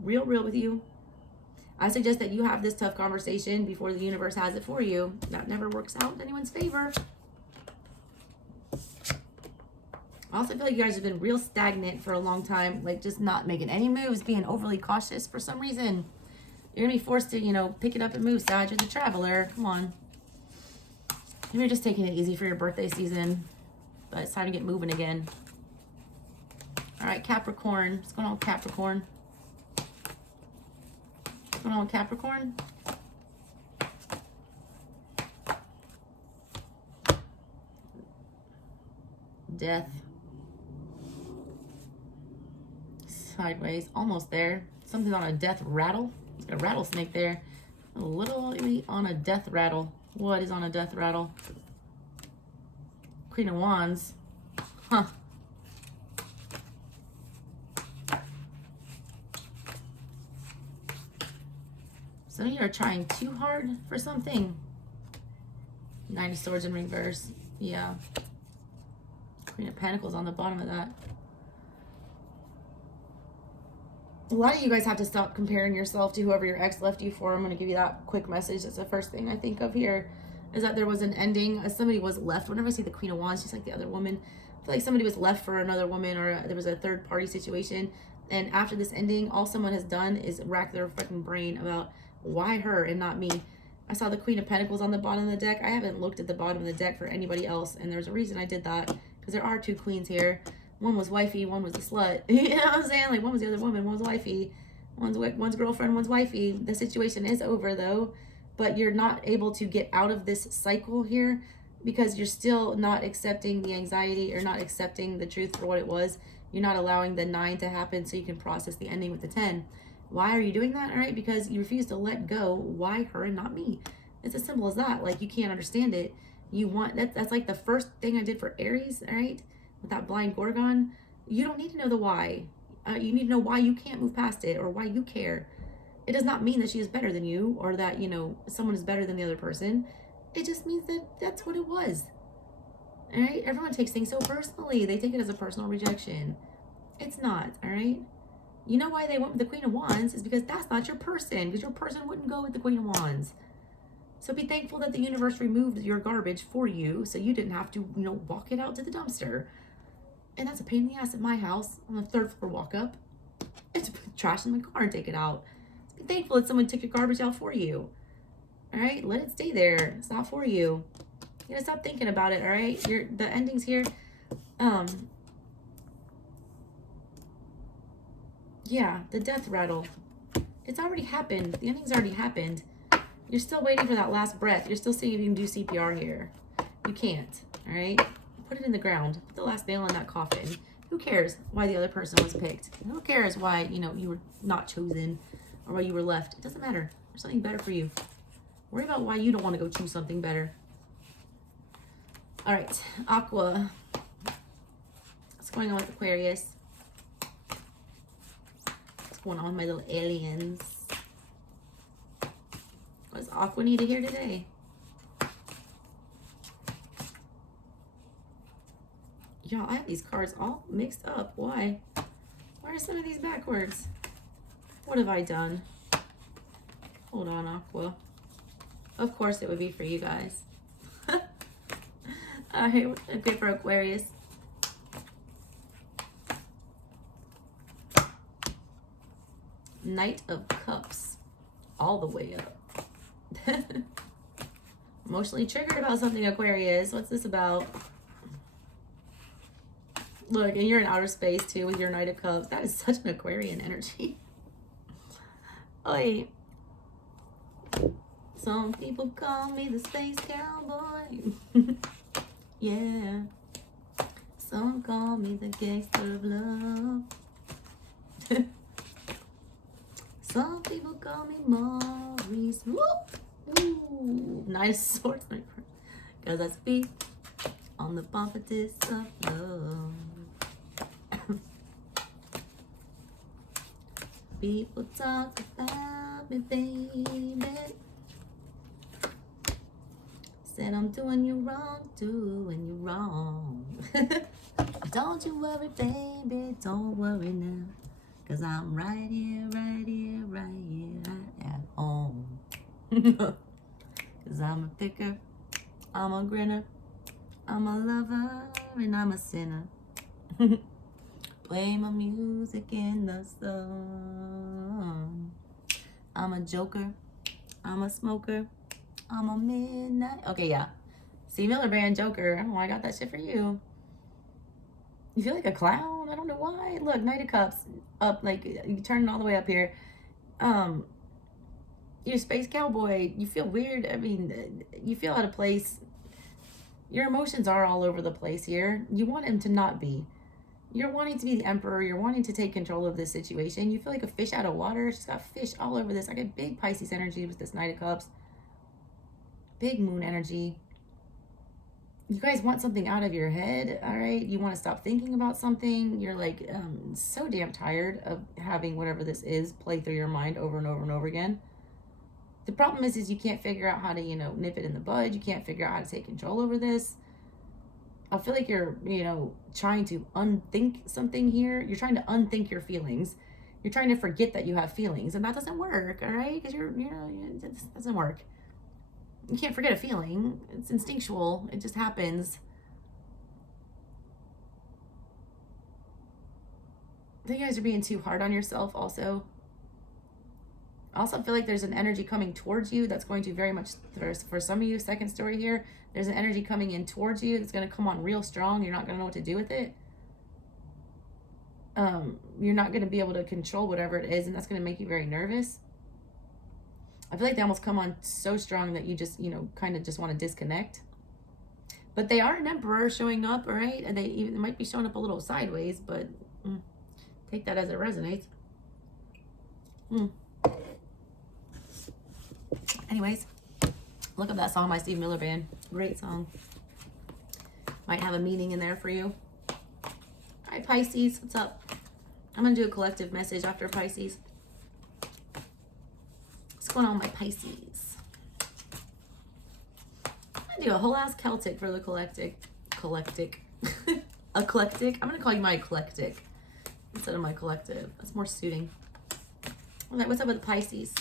with you. I suggest that you have this tough conversation before the universe has it for you. That never works out in anyone's favor. I also feel like you guys have been real stagnant for a long time, like just not making any moves, being overly cautious for some reason. You're going to be forced to, you know, pick it up and move, Sag. You're the traveler. Come on. Maybe you're just taking it easy for your birthday season, but it's time to get moving again. All right, Capricorn. What's going on with Capricorn? What's going on with Capricorn? Death. Sideways, almost there. Something's on a death rattle. It's got a rattlesnake there. A little on a death rattle. What is on a death rattle? Queen of Wands. Huh. So you are trying too hard for something. 9 of Swords in reverse. Yeah. Queen of Pentacles on the bottom of that. A lot of you guys have to stop comparing yourself to whoever your ex left you for. I'm going to give you that quick message. That's the first thing I think of here, is that there was an ending. Somebody was left. Whenever I see the Queen of Wands, she's like the other woman. I feel like somebody was left for another woman, or there was a third party situation. And after this ending, all someone has done is rack their fucking brain about why her and not me. I saw the Queen of Pentacles on the bottom of the deck. I haven't looked at the bottom of the deck for anybody else, and there's a reason I did that, because there are 2 queens here. One was wifey, one was a slut. You know what I'm saying? Like, one was the other woman, one was wifey. One's girlfriend, one's wifey. The situation is over, though. But you're not able to get out of this cycle here, because you're still not accepting the anxiety, or not accepting the truth for what it was. You're not allowing the 9 to happen so you can process the ending with the 10. Why are you doing that? All right, because you refuse to let go. Why her and not me? It's as simple as that. Like, you can't understand it. You want that. That's like the first thing I did for Aries, all right? With that blind Gorgon. You don't need to know the why. You need to know why you can't move past it or why you care. It does not mean that she is better than you or that, you know, someone is better than the other person. It just means that that's what it was. All right? Everyone takes things so personally. They take it as a personal rejection. It's not, all right? You know why they went with the Queen of Wands is because that's not your person, because your person wouldn't go with the Queen of Wands. So be thankful that the universe removed your garbage for you so you didn't have to, you know, walk it out to the dumpster. And that's a pain in the ass at my house on the 3rd floor walk up. It's put trash in my car and take it out. Be thankful that someone took your garbage out for you. All right, let it stay there. It's not for you. You gotta stop thinking about it. All right, the endings here. Yeah, the death rattle. It's already happened. The ending's already happened. You're still waiting for that last breath. You're still seeing if you can do CPR here. You can't. All right, put it in the ground. Put the last nail in that coffin. Who cares why the other person was picked? Who cares why, you know, you were not chosen or why you were left? It doesn't matter. There's something better for you. Worry about why you don't want to go choose something better. All right, Aqua. What's going on with Aquarius? What's going on with my little aliens? What does Aqua need to hear today? Y'all, I have these cards all mixed up. Why? Why are some of these backwards? What have I done? Hold on, Aqua. Of course it would be for you guys. Alright, okay, for Aquarius. Knight of Cups. All the way up. Emotionally triggered about something, Aquarius. What's this about? Look, and you're in outer space too with your Knight of Cups. That is such an Aquarian energy. Oi. Some people call me the space cowboy. Yeah. Some call me the gangster of love. Some people call me Maurice. Ooh, nice sword. Cause I speak on the pompatus of love. People talk about me, baby. Said I'm doing you wrong, doing you wrong. Don't you worry, baby, don't worry now. Cause I'm right here, right here, right here at home. Cause I'm a picker, I'm a grinner, I'm a lover, and I'm a sinner. Play my music in the sun. I'm a joker, I'm a smoker, I'm a midnight. Okay, yeah. C. Miller Band Joker. I don't know why I got that shit for you. You feel like a clown? I don't know why. Look, Knight of Cups up, like you turn it all the way up here. You're a space cowboy. You feel weird. I mean, you feel out of place. Your emotions are all over the place here. You want him to not be. You're wanting to be the emperor. You're wanting to take control of this situation. You feel like a fish out of water. She's got fish all over this. I get big Pisces energy with this Knight of Cups. Big moon energy. You guys want something out of your head, all right? You want to stop thinking about something. You're like so damn tired of having whatever this is play through your mind over and over and over again. The problem is you can't figure out how to, you know, nip it in the bud. You can't figure out how to take control over this. I feel like you're, you know, trying to unthink something here. You're trying to unthink your feelings. You're trying to forget that you have feelings, and that doesn't work, all right? Because it doesn't work. You can't forget a feeling. It's instinctual. It just happens. I think you guys are being too hard on yourself also. I also feel like there's an energy coming towards you that's going to very much, for some of you, second story here, there's an energy coming in towards you that's going to come on real strong. You're not going to know what to do with it. You're not going to be able to control whatever it is, and that's going to make you very nervous. I feel like they almost come on so strong that you just, you know, kind of just want to disconnect. But they are an emperor showing up, all right? And they might be showing up a little sideways, but take that as it resonates. Anyways, Look up that song by Steve Miller Band. Great song. Might have a meaning in there for you. All right, Pisces, what's up? I'm going to do a collective message after Pisces. What's going on, my Pisces? I'm going to do a whole ass Celtic for the eclectic. Eclectic? I'm going to call you my eclectic instead of my collective. That's more suiting. All right, what's up with the Pisces?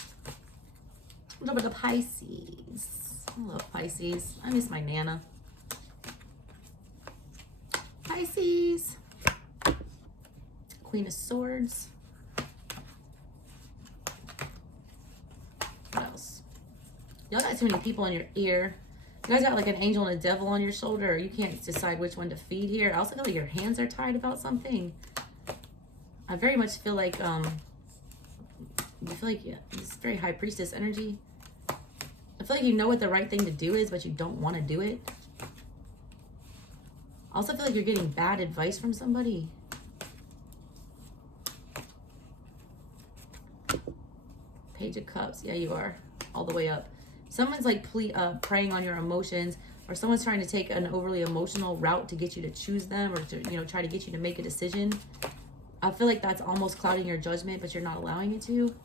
What's up with the Pisces? I love Pisces. I miss my Nana. Pisces. Queen of Swords. What else? Y'all got too many people in your ear. You guys got like an angel and a devil on your shoulder. You can't decide which one to feed here. I also feel like your hands are tied about something. I very much feel like, yeah, this is very high priestess energy. I feel like you know what the right thing to do is, but you don't want to do it. I also feel like you're getting bad advice from somebody. Page of Cups. Yeah, you are. All the way up. Someone's like preying on your emotions, or someone's trying to take an overly emotional route to get you to choose them, or to, you know, try to get you to make a decision. I feel like that's almost clouding your judgment, but you're not allowing it to.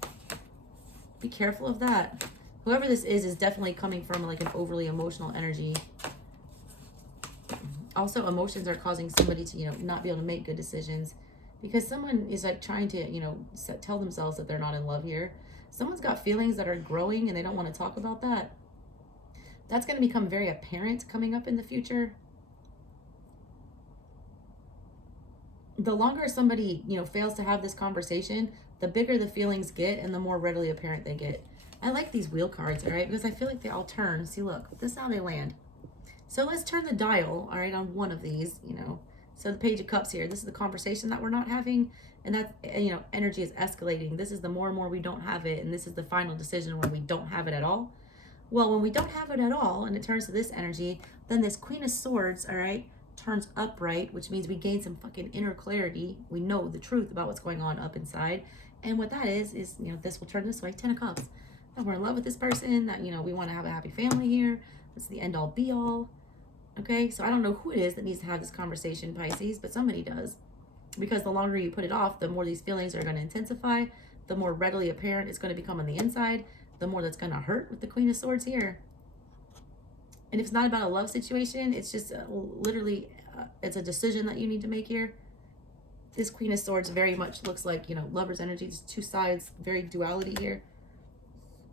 Be careful of that. Whoever this is definitely coming from like an overly emotional energy. Also, emotions are causing somebody to, you know, not be able to make good decisions because someone is like trying to, you know, tell themselves that they're not in love here. Someone's got feelings that are growing and they don't want to talk about that. That's going to become very apparent coming up in the future. The longer somebody, you know, fails to have this conversation, the bigger the feelings get and the more readily apparent they get. I like these wheel cards, all right, because I feel like they all turn. See, look, this is how they land. So let's turn the dial, all right, on one of these, you know. So the Page of Cups here, this is the conversation that we're not having, and that, you know, energy is escalating. This is the more and more we don't have it, and this is the final decision where we don't have it at all. Well, when we don't have it at all, and it turns to this energy, then this Queen of Swords, all right, turns upright, which means we gain some fucking inner clarity. We know the truth about what's going on up inside. And what that is, you know, this will turn this way, 10 of Cups. That we're in love with this person, that, you know, we want to have a happy family here. It's the end all be all. Okay, so I don't know who it is that needs to have this conversation, Pisces, but somebody does. Because the longer you put it off, the more these feelings are going to intensify, the more readily apparent it's going to become on the inside, the more that's going to hurt with the Queen of Swords here. And if it's not about a love situation, it's just literally, it's a decision that you need to make here. This Queen of Swords very much looks like, you know, lover's energy, just two sides, very duality here.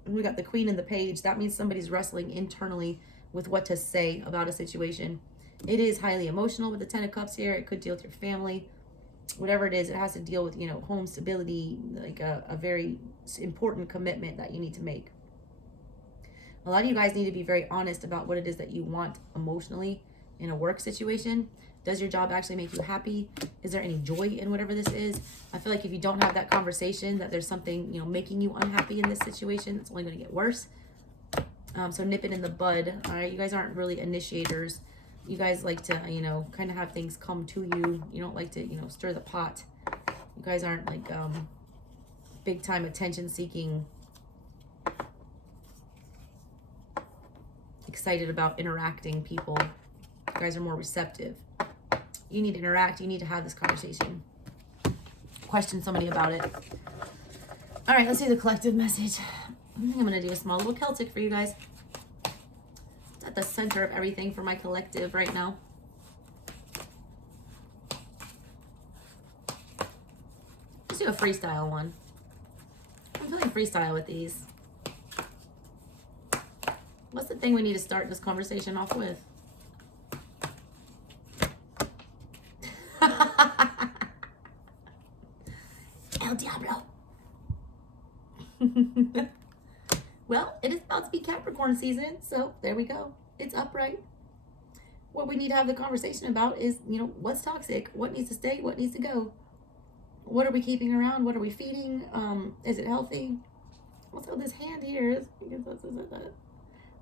And we got the Queen and the Page. That means somebody's wrestling internally with what to say about a situation. It is highly emotional with the 10 of Cups here. It could deal with your family. Whatever it is, it has to deal with, you know, home stability, like a very important commitment that you need to make. A lot of you guys need to be very honest about what it is that you want emotionally in a work situation. Does your job actually make you happy? Is there any joy in whatever this is? I feel like if you don't have that conversation, that there's something, you know, making you unhappy in this situation, it's only going to get worse. So nip it in the bud. All right, you guys aren't really initiators. You guys like to, you know, kind of have things come to you. You don't like to, you know, stir the pot. You guys aren't like big time attention seeking, excited about interacting people. You guys are more receptive. You need to interact. You need to have this conversation. Question somebody about it. All right, let's do the collective message. I think I'm going to do a small little Celtic for you guys. It's at the center of everything for my collective right now. Let's do a freestyle one. I'm feeling freestyle with these. What's the thing we need to start this conversation off with? El Diablo. Well, it is about to be Capricorn season, so there we go. It's upright. What we need to have the conversation about is, you know, what's toxic? What needs to stay? What needs to go? What are we keeping around? What are we feeding? Is it healthy? Also, this hand here is,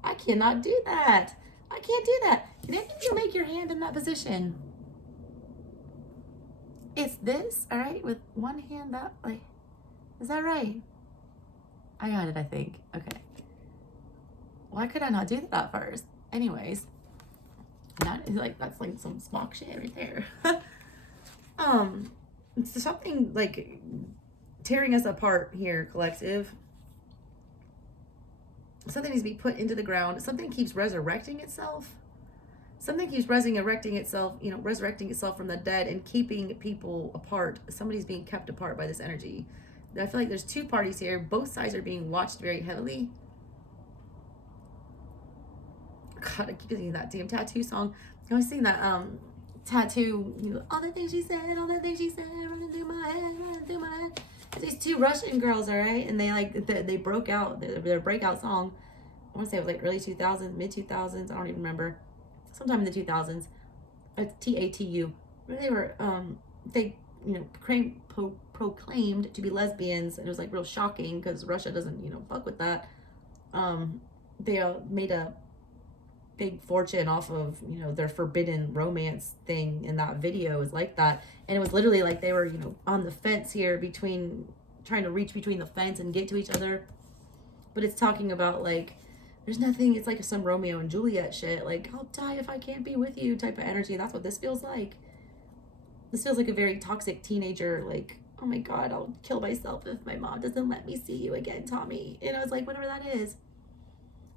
I cannot do that. I can't do that. Can any of you make your hand in that position? It's this, all right, with one hand that way. Is that right? I got it, I think. Okay. Why could I not do that at first? Anyways, that is like, that's like some smock shit right there. It's something like tearing us apart here, collective. Something needs to be put into the ground. Something keeps resurrecting itself. Something keeps resurrecting itself, you know, resurrecting itself from the dead and keeping people apart. Somebody's being kept apart by this energy. I feel like there's two parties here. Both sides are being watched very heavily. God, I keep getting that damn tattoo song. I was singing that tattoo, you know, all the things she said, running through my head, running through my head. These two Russian girls, all right, and they like they broke out their breakout song. I want to say it was like early 2000s, mid 2000s. I don't even remember. Sometime in the 2000s. TATU. They were they, you know, proclaimed to be lesbians, and it was like real shocking because Russia doesn't, you know, fuck with that. They made a big fortune off of, you know, their forbidden romance thing, and that video is like that. And it was literally like they were, you know, on the fence here between, trying to reach between the fence and get to each other. But it's talking about like there's nothing, it's like some Romeo and Juliet shit, like I'll die if I can't be with you type of energy. That's what this feels like. This feels like a very toxic teenager, like, oh my god, I'll kill myself if my mom doesn't let me see you again, Tommy. You know, it's like whatever that is.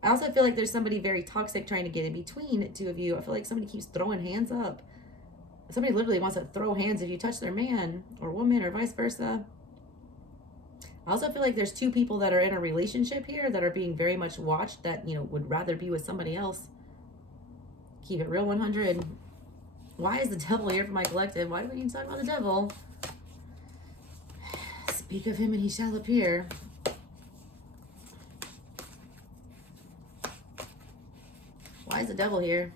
I also feel like there's somebody very toxic trying to get in between the two of you. I feel like somebody keeps throwing hands up. Somebody literally wants to throw hands if you touch their man or woman or vice versa. I also feel like there's two people that are in a relationship here that are being very much watched that, you know, would rather be with somebody else. Keep it real 100. Why is the devil here for my collective? Why do we need to talk about the devil? Speak of him and he shall appear. Why is the devil here?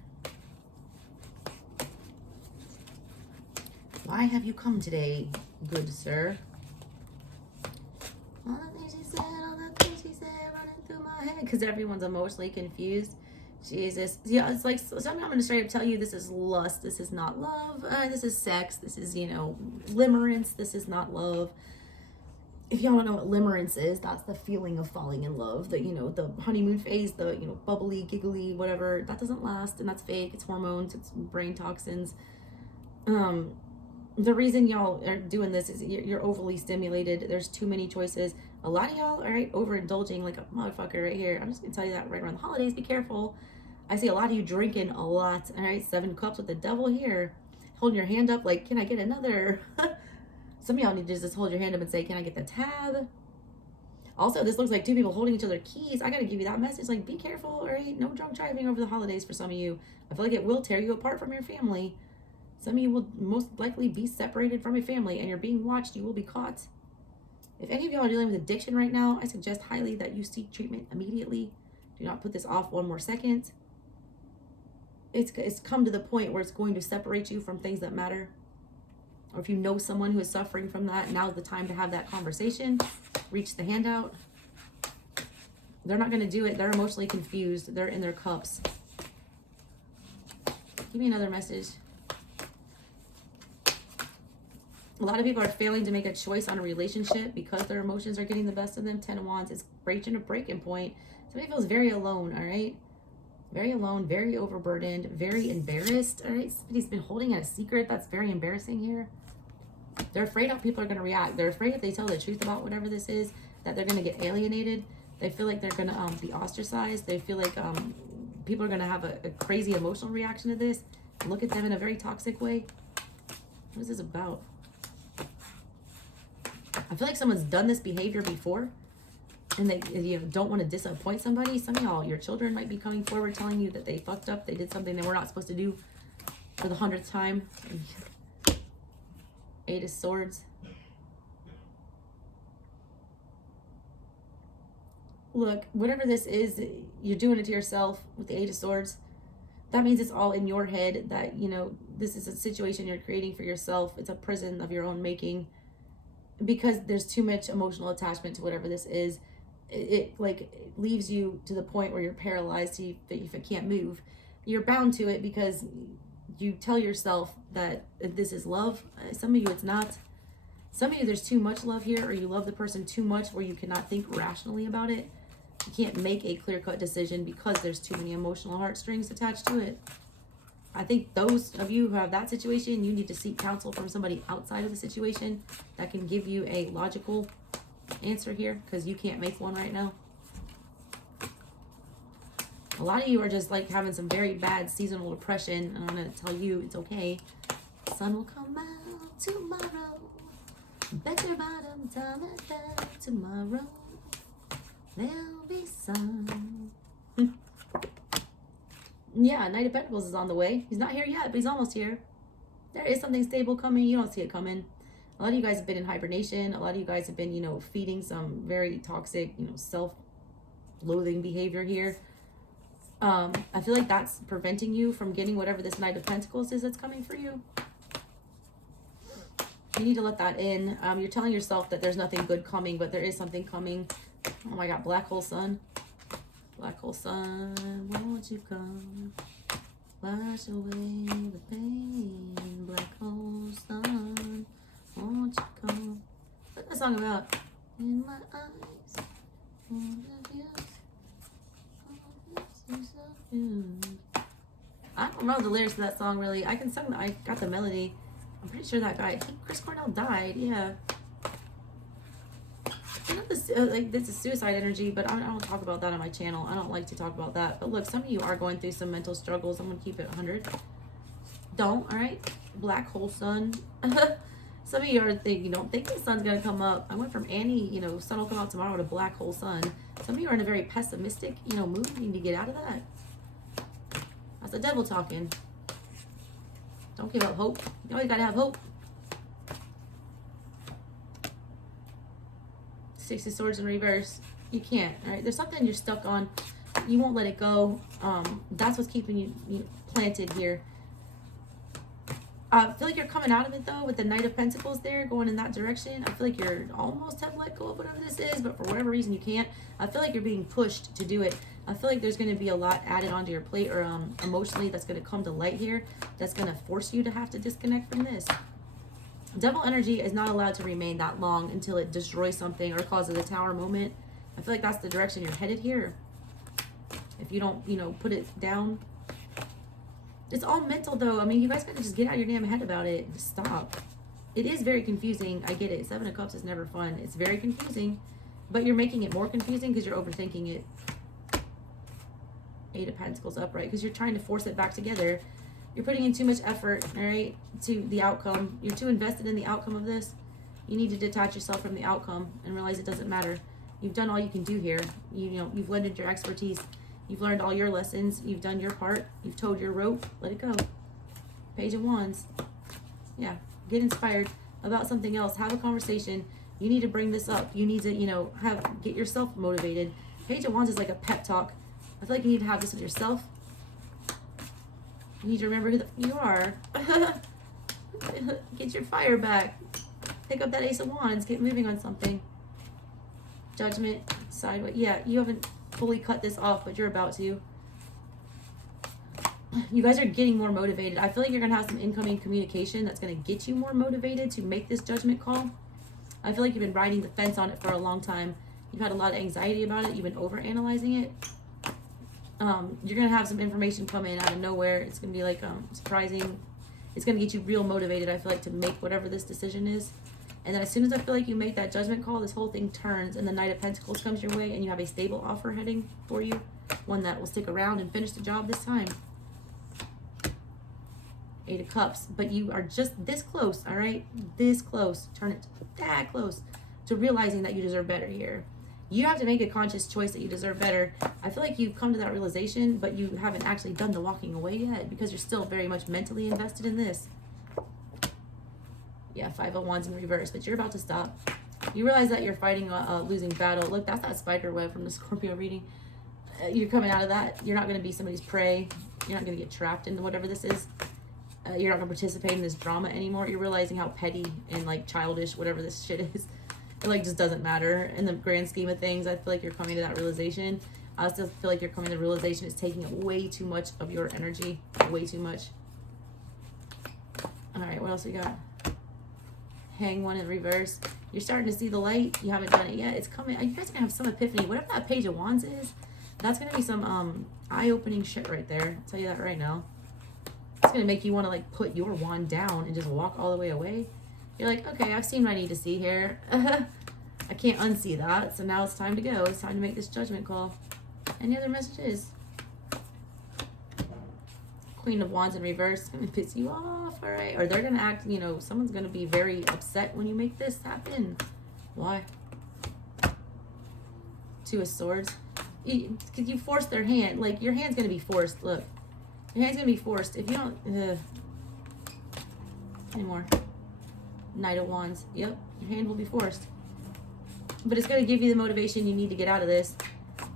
Why have you come today, good sir? All the things she said, running through my head. Because everyone's emotionally confused. Jesus. Yeah, it's like, somehow I'm going to straight up tell you this is lust. This is not love. This is sex. This is, you know, limerence. This is not love. If y'all don't know what limerence is, that's the feeling of falling in love. The, you know, the honeymoon phase, the, you know, bubbly, giggly, whatever. That doesn't last, and that's fake. It's hormones. It's brain toxins. The reason y'all are doing this is you're overly stimulated. There's too many choices. A lot of y'all, all right, overindulging like a motherfucker right here. I'm just going to tell you that right around the holidays. Be careful. I see a lot of you drinking a lot. All right, 7 cups with the devil here. Holding your hand up like, can I get another? Some of y'all need to just hold your hand up and say, can I get the tab? Also, this looks like two people holding each other keys. I got to give you that message. Like, be careful, all right? No drunk driving over the holidays for some of you. I feel like it will tear you apart from your family. Some of you will most likely be separated from your family, and you're being watched. You will be caught. If any of y'all are dealing with addiction right now, I suggest highly that you seek treatment immediately. Do not put this off one more second. It's come to the point where it's going to separate you from things that matter. Or if you know someone who is suffering from that, now's the time to have that conversation. Reach the hand out. They're not going to do it. They're emotionally confused. They're in their cups. Give me another message. A lot of people are failing to make a choice on a relationship because their emotions are getting the best of them. 10 of Wands is reaching a breaking point. Somebody feels very alone, all right? Very alone, very overburdened, very embarrassed, all right? Somebody's been holding a secret that's very embarrassing here. They're afraid how people are going to react. They're afraid if they tell the truth about whatever this is, that they're going to get alienated. They feel like they're going to be ostracized. They feel like people are going to have a crazy emotional reaction to this. Look at them in a very toxic way. What is this about? I feel like someone's done this behavior before, and they, you know, don't want to disappoint somebody. Some of y'all, your children might be coming forward telling you that they fucked up. They did something they were not supposed to do for the 100th time. 8 of Swords. Look, whatever this is, you're doing it to yourself with the 8 of Swords. That means it's all in your head, that, you know, this is a situation you're creating for yourself. It's a prison of your own making. Because there's too much emotional attachment to whatever this is. It leaves you to the point where you're paralyzed if it can't move. You're bound to it because you tell yourself that this is love. Some of you, it's not. Some of you, there's too much love here, or you love the person too much where you cannot think rationally about it. You can't make a clear-cut decision because there's too many emotional heartstrings attached to it. I think those of you who have that situation, you need to seek counsel from somebody outside of the situation that can give you a logical answer here, because you can't make one right now. A lot of you are just like having some very bad seasonal depression, and I'm going to tell you it's okay. Sun will come out tomorrow. Bet your bottom dollar that tomorrow there'll be sun. Yeah, Knight of Pentacles is on the way. He's not here yet, but he's almost here. There is something stable coming. You don't see it coming. A lot of you guys have been in hibernation. A lot of you guys have been, you know, feeding some very toxic, you know, self-loathing behavior here. I feel like that's preventing you from getting whatever this Knight of Pentacles is that's coming for you. You need to let that in. You're telling yourself that there's nothing good coming, but there is something coming. Oh my God, Black Hole Sun. Black Hole Sun, won't you come? Wash away the pain. Black Hole Sun, won't you come? What's that song about? In my eyes, I don't know the lyrics to that song really. I can sing. I got the melody. I'm pretty sure that guy, Chris Cornell, died. Yeah. I know this, like, this is suicide energy, but I don't talk about that on my channel. I don't like to talk about that. But look, some of you are going through some mental struggles. I'm going to keep it 100. Don't, all right? Black Hole Sun. Some of you are thinking, you don't think the sun's going to come up. I went from Annie, you know, sun will come out tomorrow to Black Hole Sun. Some of you are in a very pessimistic, you know, mood. You need to get out of that. That's the devil talking. Don't give up hope. You always got to have hope. Six of Swords in reverse. You can't, all right? There's something you're stuck on. You won't let it go. That's what's keeping you planted here. I feel like you're coming out of it, though, with the Knight of Pentacles there, going in that direction. I feel like you're almost have let go of whatever this is, but for whatever reason you can't. I feel like you're being pushed to do it. I feel like there's going to be a lot added onto your plate, or emotionally that's going to come to light here, that's going to force you to have to disconnect from this. Devil energy is not allowed to remain that long until it destroys something or causes a tower moment. I feel like that's the direction you're headed here. If you don't, you know, put it down. It's all mental, though. I mean, you guys got to just get out of your damn head about it. Just stop. It is very confusing. I get it. Seven of Cups is never fun. It's very confusing. But you're making it more confusing because you're overthinking it. Eight of Pentacles upright, because you're trying to force it back together. You're putting in too much effort, all right, to the outcome. You're too invested in the outcome of this. You need to detach yourself from the outcome and realize it doesn't matter. You've done all you can do here. You know, you've lended your expertise. You've learned all your lessons. You've done your part. You've towed your rope. Let it go. Page of Wands. Yeah, get inspired about something else. Have a conversation. You need to bring this up. You need to, you know, get yourself motivated. Page of Wands is like a pep talk. I feel like you need to have this with yourself. You need to remember who you are. Get your fire back. Pick up that Ace of Wands. Get moving on something. Judgment. Sideways. Yeah, you haven't fully cut this off, but you're about to. You guys are getting more motivated. I feel like you're going to have some incoming communication that's going to get you more motivated to make this judgment call. I feel like you've been riding the fence on it for a long time. You've had a lot of anxiety about it. You've been overanalyzing it. You're going to have some information come in out of nowhere. It's going to be like surprising. It's going to get you real motivated, I feel like, to make whatever this decision is. And then as soon as I feel like you make that judgment call, this whole thing turns and the Knight of Pentacles comes your way and you have a stable offer heading for you. One that will stick around and finish the job this time. Eight of Cups. But you are just this close, all right? This close. Turn it that close to realizing that you deserve better here. You have to make a conscious choice that you deserve better. I feel like you've come to that realization, but you haven't actually done the walking away yet because you're still very much mentally invested in this. Yeah, Five of Wands in reverse, but you're about to stop. You realize that you're fighting a losing battle. Look, that's that spider web from the Scorpio reading. You're coming out of that. You're not going to be somebody's prey. You're not going to get trapped into whatever this is. You're not going to participate in this drama anymore. You're realizing how petty and like childish whatever this shit is. It like just doesn't matter in the grand scheme of things. I feel like you're coming to that realization. I still feel like you're coming to the realization it's taking up way too much of your energy. Way too much. All right, what else we got? Hang one in reverse. You're starting to see the light. You haven't done it yet. It's coming. You guys are gonna have some epiphany. Whatever that Page of Wands is, that's gonna be some eye-opening shit right there. I'll tell you that right now. It's gonna make you want to like put your wand down and just walk all the way away. You're like, okay, I've seen what I need to see here. I can't unsee that. So now it's time to go. It's time to make this judgment call. Any other messages? Queen of Wands in reverse. It's gonna piss you off, all right? Or they're gonna act, you know, someone's gonna be very upset when you make this happen. Why? Two of Swords. Because you force their hand. Like, your hand's gonna be forced. Look. Your hand's gonna be forced. If you don't... anymore. Knight of Wands. Yep. Your hand will be forced. But it's gonna give you the motivation you need to get out of this.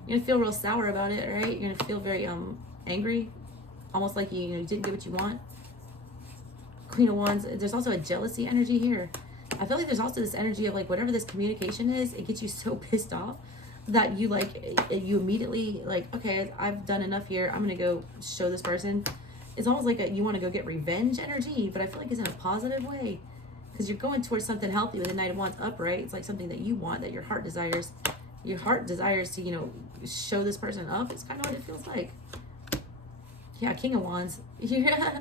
You're gonna feel real sour about it, right? You're gonna feel very angry. Almost like you didn't get what you want. Queen of Wands. There's also a jealousy energy here. I feel like there's also this energy of like whatever this communication is, it gets you so pissed off that you like, you immediately like, okay, I've done enough here. I'm gonna go show this person. It's almost like you want to go get revenge energy, but I feel like it's in a positive way because you're going towards something healthy with the Knight of Wands upright. It's like something that you want, that your heart desires. Your heart desires to, you know, show this person up. It's kind of what it feels like. Yeah, King of Wands. Yeah.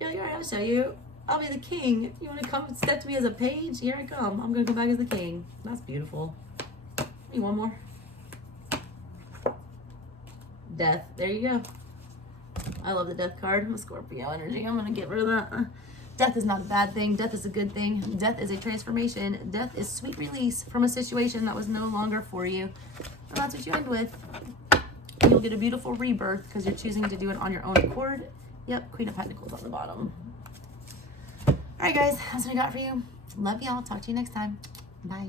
You're like, all right, I'll show you. I'll be the king. You want to come step to me as a page? Here I come. I'm going to come back as the king. That's beautiful. Need one more. Death. There you go. I love the Death card. I'm a Scorpio energy. I'm going to get rid of that. Death is not a bad thing. Death is a good thing. Death is a transformation. Death is sweet release from a situation that was no longer for you. And that's what you end with. You'll get a beautiful rebirth because you're choosing to do it on your own accord. Yep, Queen of Pentacles on the bottom. All right, guys, that's what I got for you. Love y'all. Talk to you next time. Bye.